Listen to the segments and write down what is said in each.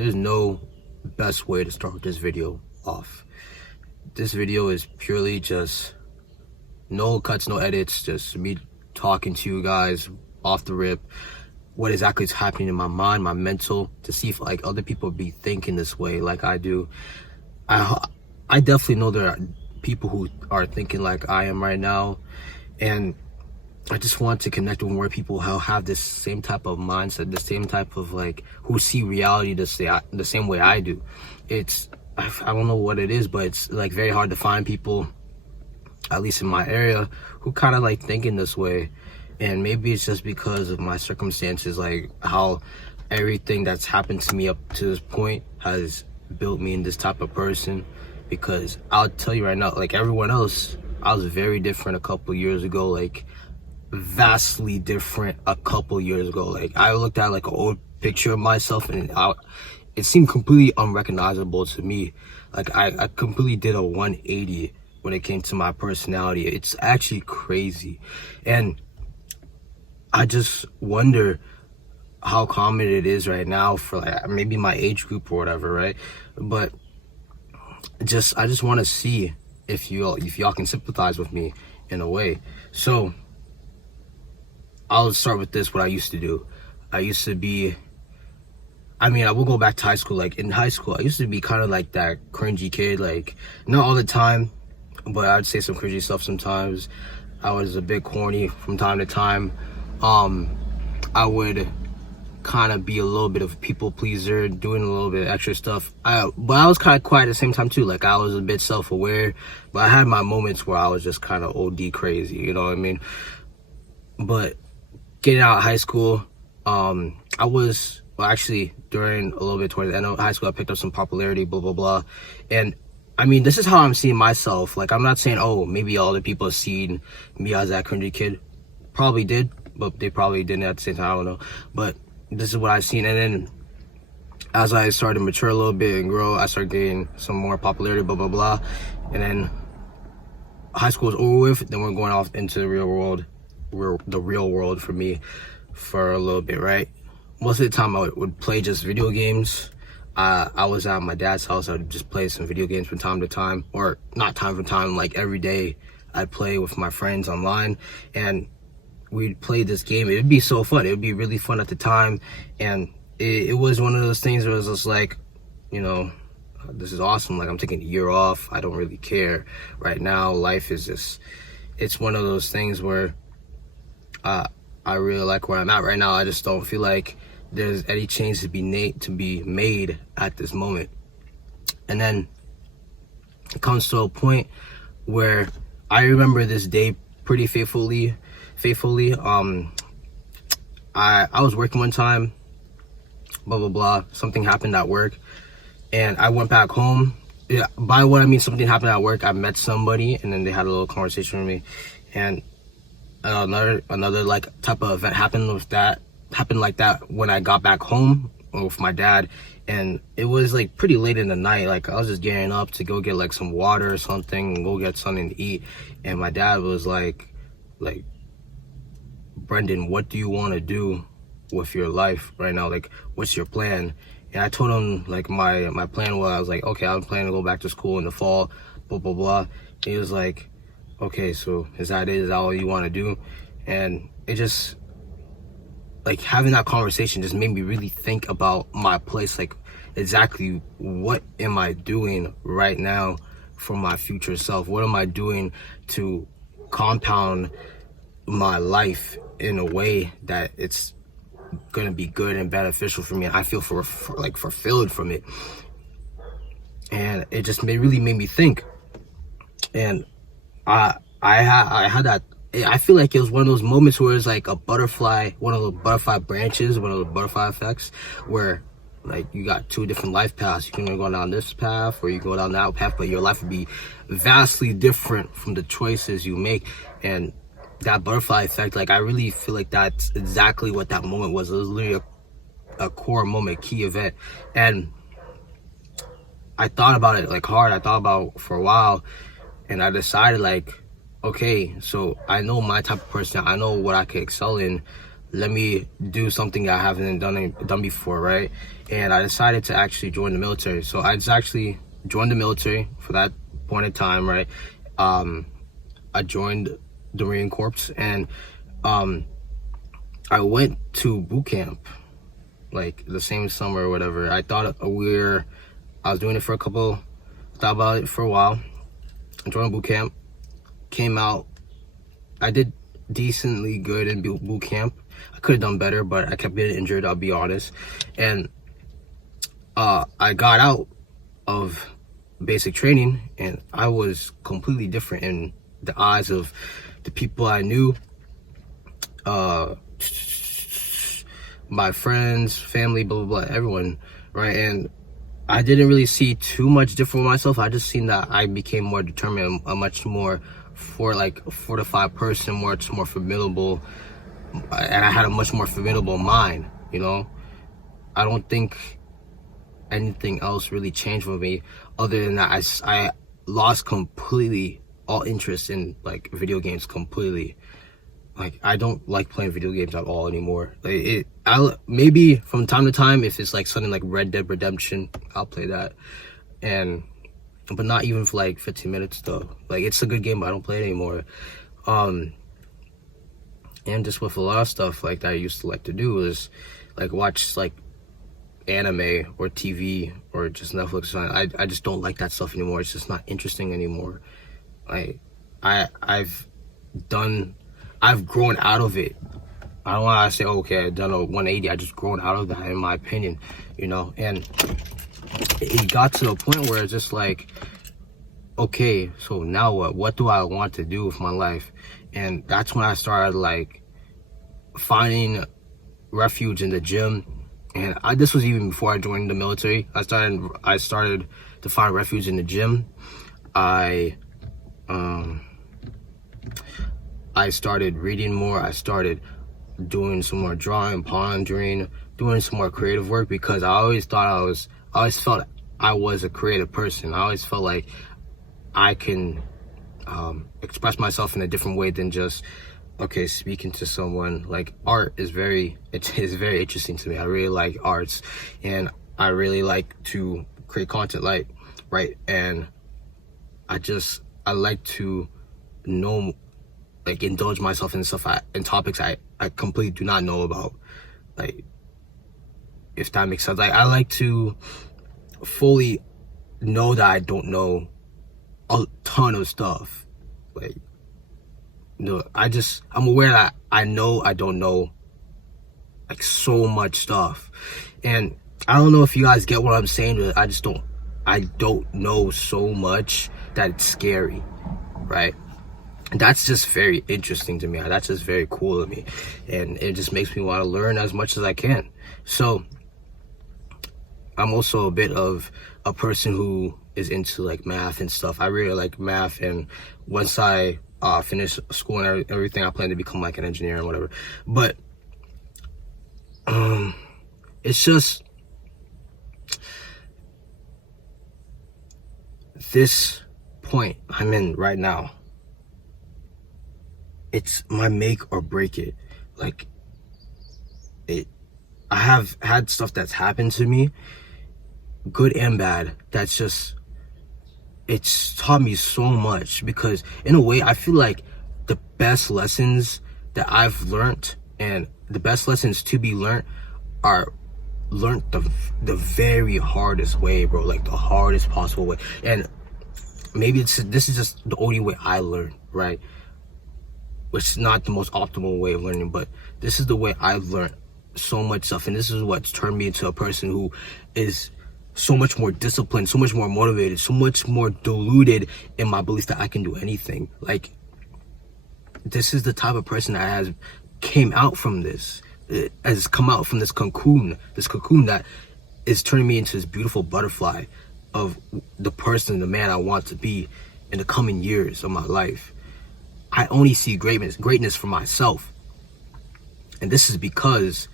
there's no best way to start this video off. This video is purely just no cuts, no edits, just me talking to you guys off the rip, what exactly is happening in my mind, my mental, to see if like other people be thinking this way like I do. I definitely know there are people who are thinking like I am right now, and I just want to connect with more people who have this same type of mindset, the same type of like, who see reality the same way I do. I don't know what it is, but it's like very hard to find people, at least in my area, who kind of like thinking this way. And maybe it's just because of my circumstances, like how everything that's happened to me up to this point has built me in this type of person. Because I'll tell you right now, like everyone else, I was very different a couple years ago, like vastly different a couple years ago. Like I looked at like an old picture of myself and it seemed completely unrecognizable to me. Like I completely did a 180 when it came to my personality. It's actually crazy. And I just wonder how common it is right now for like maybe my age group or whatever, right? But I just want to see if y'all can sympathize with me in a way. So I'll start with this, what I used to do. I will go back to high school. Like in high school, I used to be kind of like that cringy kid, like not all the time, but I'd say some cringy stuff sometimes. I was a bit corny from time to time. I would kind of be a little bit of a people pleaser, doing a little bit of extra stuff. But I was kind of quiet at the same time too. Like I was a bit self-aware, but I had my moments where I was just kind of OD crazy, you know what I mean? But getting out of high school, actually during a little bit towards the end of high school, I picked up some popularity, blah, blah, blah. And I mean, this is how I'm seeing myself. Like, I'm not saying, oh, maybe all the people have seen me as that cringy kid. Probably did, but they probably didn't at the same time, I don't know. But this is what I've seen. And then as I started to mature a little bit and grow, I started getting some more popularity, blah, blah, blah. And then high school is over with. Then we're going off into the real world for me for a little bit, right? Most of the time I would play just video games. I was at my dad's house. I would just play some video games from time to time, or not time from time, like every day I'd play with my friends online, and we'd play this game. It'd be so fun. It would be really fun at the time, and it was one of those things where it was just like, you know, this is awesome. Like I'm taking a year off. I don't really care right now. Life is just, it's one of those things where I really like where I'm at right now. I just don't feel like there's any change to be made at this moment. And then it comes to a point where I remember this day pretty faithfully. I was working one time, blah, blah, blah. Something happened at work, and I went back home. Yeah, by what I mean something happened at work, I met somebody, and then they had a little conversation with me, and another like type of event happened like that when I got back home with my dad. And it was like pretty late in the night. Like I was just getting up to go get like some water or something and go get something to eat, and my dad was like Brendan, what do you want to do with your life right now? Like, what's your plan? And I told him like my plan was, I was like, okay, I'm planning to go back to school in the fall, blah, blah, blah. And he was like, okay, so is that all you want to do? And it just, like, having that conversation just made me really think about my place. Like, exactly what am I doing right now for my future self? What am I doing to compound my life in a way that it's gonna be good and beneficial for me, and I feel like fulfilled from it? And it just really made me think. And I had that, I feel like it was one of those moments where it's like a butterfly, one of the butterfly branches, one of the butterfly effects, where like you got two different life paths. You can go down this path or you go down that path, but your life would be vastly different from the choices you make. And that butterfly effect, like I really feel like that's exactly what that moment was. It was literally a core moment, key event. And I thought about it like hard. I thought about it for a while, and I decided like, okay, so I know my type of person. I know what I can excel in. Let me do something I haven't done before, right? and I decided to actually join the military. So I just actually joined the military for that point in time, right? I joined the Marine Corps, and I went to boot camp like the same summer or whatever. I thought I was doing it for thought about it for a while. I joined boot camp, came out. I did decently good in boot camp. I could have done better, but I kept getting injured, I'll be honest. And I got out of basic training, and I was completely different in the eyes of the people I knew, my friends, family, blah, blah, blah, everyone, right? And I didn't really see too much different with myself. I just seen that I became more determined, a much more fortified person, much more formidable, and I had a much more formidable mind, you know? I don't think anything else really changed for me other than that I lost completely all interest in like video games completely. Like, I don't like playing video games at all anymore. Like, maybe from time to time, if it's like something like Red Dead Redemption, I'll play that, but not even for like 15 minutes though. Like, it's a good game, but I don't play it anymore. And just with a lot of stuff like that I used to like to do is like watch like anime or TV or just Netflix. I just don't like that stuff anymore. It's just not interesting anymore. Like, I've grown out of it. I don't want to say, okay, I've done a 180. I just grown out of that, in my opinion, you know. And it got to a point where it's just like, okay, so now what? What do I want to do with my life? And that's when I started like finding refuge in the gym. And this was even before I joined the military. I started to find refuge in the gym. I started reading more. I started doing some more drawing, pondering, doing some more creative work, because I always felt I was a creative person. I always felt like I can express myself in a different way than just, okay, speaking to someone. Like, art is very interesting to me. I really like arts, and I really like to create content, like, right? And I like to know, like, indulge myself in stuff, in topics I completely do not know about, like, if that makes sense. Like, I like to fully know that I don't know a ton of stuff. Like, no, I'm aware that I know I don't know like so much stuff. And I don't know if you guys get what I'm saying, but I don't know so much that it's scary, right? That's just very interesting to me. That's just very cool to me, and it just makes me want to learn as much as I can. So I'm also a bit of a person who is into like math and stuff. I really like math, and once I finish school and everything, I plan to become like an engineer and whatever. But it's just this point I'm in right now. It's my make or break it. Like, I have had stuff that's happened to me, good and bad, that's just, it's taught me so much, because in a way I feel like the best lessons that I've learned, and the best lessons to be learned, are learned the very hardest way, bro. Like, the hardest possible way. And maybe this is just the only way I learn, right? Which is not the most optimal way of learning, but this is the way I've learned so much stuff, and this is what's turned me into a person who is so much more disciplined, so much more motivated, so much more deluded in my belief that I can do anything. Like, this is the type of person that has came out from this, has come out from this cocoon that is turning me into this beautiful butterfly of the person, the man I want to be in the coming years of my life. I only see greatness for myself. And this is because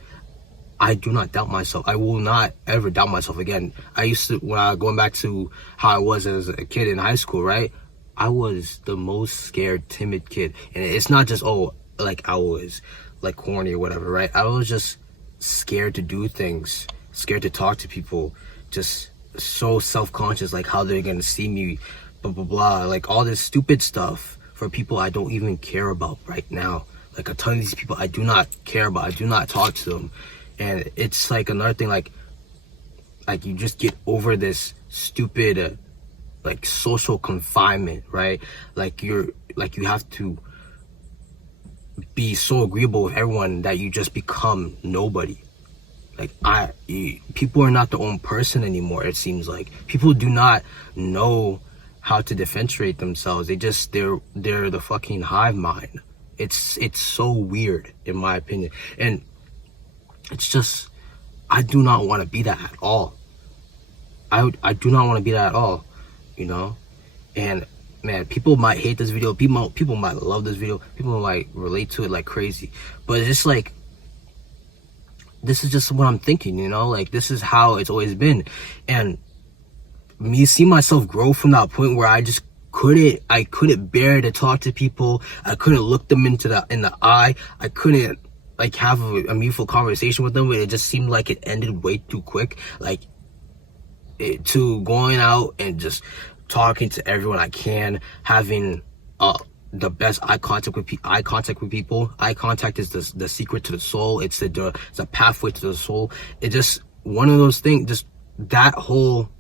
I do not doubt myself. I will not ever doubt myself again. I used to, going back to how I was as a kid in high school, right? I was the most scared, timid kid. And it's not just, like I was like corny or whatever, right? I was just scared to do things, scared to talk to people, just so self-conscious, like how they're gonna see me, blah blah blah, like all this stupid stuff for people I don't even care about right now. Like a ton of these people I do not care about, I do not talk to them. And it's like another thing, like you just get over this stupid like social confinement, right? Like you have to be so agreeable with everyone that you just become nobody. Like people are not their own person anymore. It seems like people do not know how to differentiate themselves. They're the fucking hive mind. It's so weird in my opinion, and it's just, I do not want to be that at all. I do not want to be that at all, you know. And man, people might hate this video, people might love this video, people might relate to it like crazy, but it's just like, this is just what I'm thinking, you know, like this is how it's always been. And me see myself grow from that point where I couldn't bear to talk to people. I couldn't look them in the eye. I couldn't like have a meaningful conversation with them. It just seemed like it ended way too quick. Like to going out and just talking to everyone I can, having the best eye contact with people. Eye contact is the secret to the soul. It's the pathway to the soul. It's just one of those things. Just that whole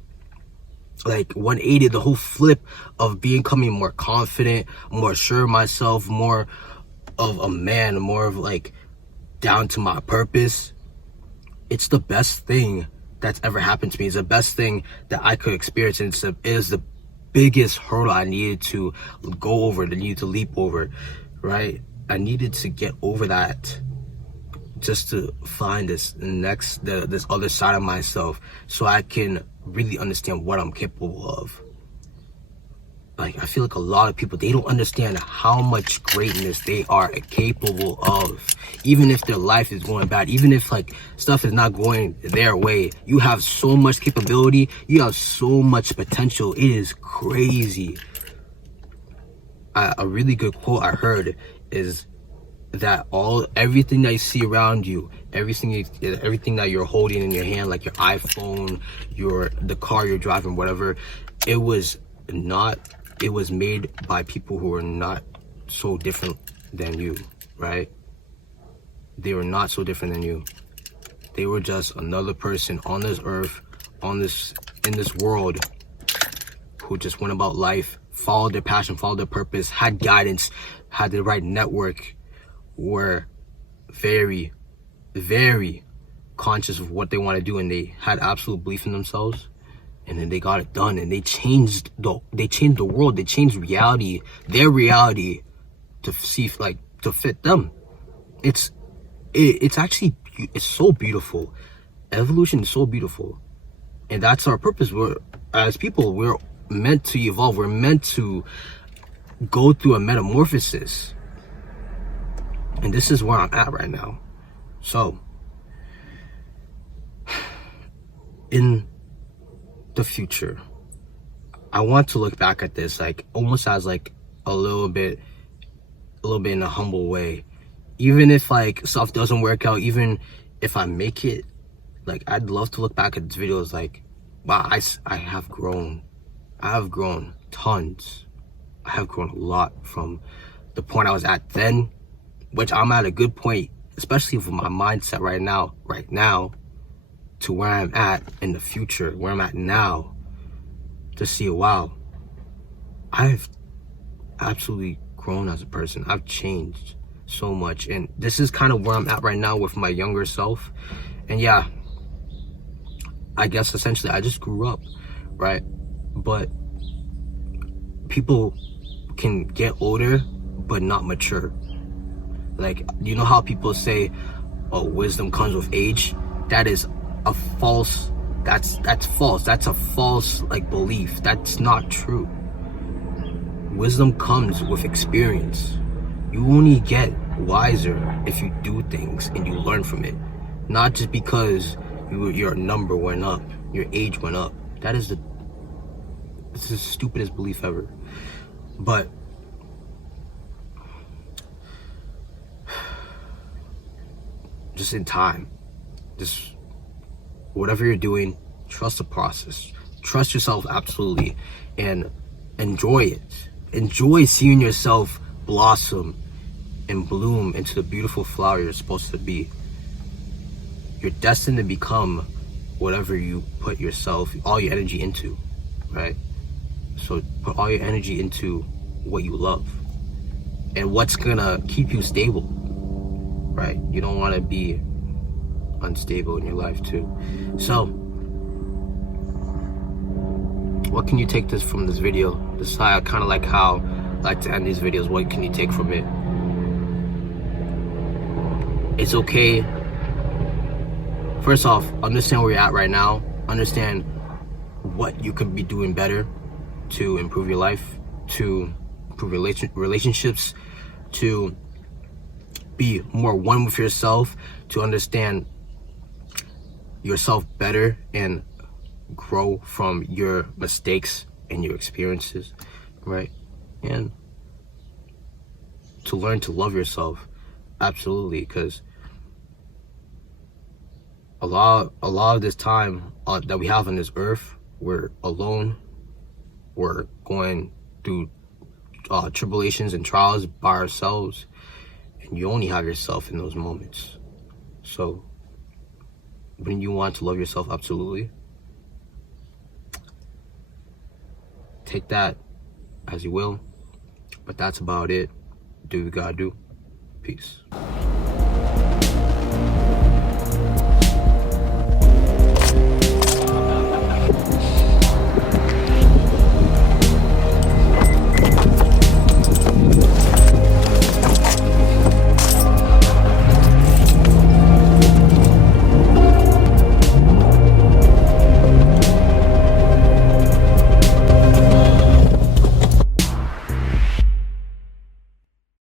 like 180, the whole flip of becoming more confident, more sure of myself, more of a man, more of like down to my purpose. It's the best thing that's ever happened to me. It's the best thing that I could experience, and it is the biggest hurdle I needed to go over, that needed to leap over, right? I needed to get over that just to find this other side of myself, so I can really understand what I'm capable of. Like, I feel like a lot of people, they don't understand how much greatness they are capable of. Even if their life is going bad, even if like stuff is not going their way, you have so much capability, you have so much potential. It is crazy. A really good quote I heard is that everything that you see around you, everything that you're holding in your hand, like your iPhone, the car you're driving, whatever, it was made by people who are not so different than you, right? They were not so different than you. They were just another person on this earth, in this world, who just went about life, followed their passion, followed their purpose, had guidance, had the right network, were very, very conscious of what they want to do, and they had absolute belief in themselves. And then they got it done, and they changed the world. They changed reality, their reality, to fit them. It's actually, it's so beautiful. Evolution is so beautiful, and that's our purpose. As people, we're meant to evolve. We're meant to go through a metamorphosis, and this is where I'm at right now. So, in the future, I want to look back at this like almost as like a little bit in a humble way. Even if like stuff doesn't work out, even if I make it, like I'd love to look back at this video as like, wow, I have grown tons. I have grown a lot from the point I was at then, which I'm at a good point, especially with my mindset right now, to where I'm at in the future, where I'm at now, to see, wow, I've absolutely grown as a person. I've changed so much, and this is kind of where I'm at right now with my younger self. And yeah, I guess essentially I just grew up, right? But people can get older but not mature. Like, you know how people say, oh, wisdom comes with age? That is a false, that's false. That's a false like belief. That's not true. Wisdom comes with experience. You only get wiser if you do things and you learn from it, not just because your number went up, your age went up. This is the stupidest belief ever. But just in time, just whatever you're doing, trust the process. Trust yourself absolutely, and enjoy it. Enjoy seeing yourself blossom and bloom into the beautiful flower you're supposed to be. You're destined to become whatever you put yourself, all your energy into, right? So put all your energy into what you love and what's gonna keep you stable, right? You don't want to be unstable in your life too. So what can you take from this video? This is kind of like how I like to end these videos. What can you take from it? It's okay. First off, understand where you're at right now. Understand what you could be doing better to improve your life, to improve relationships, to be more one with yourself, to understand yourself better and grow from your mistakes and your experiences, right? And to learn to love yourself, absolutely, because a lot of this time that we have on this earth, we're alone. We're going through tribulations and trials by ourselves, and you only have yourself in those moments. So when you want to love yourself, absolutely, take that as you will, but that's about it. Do what you gotta do. Peace.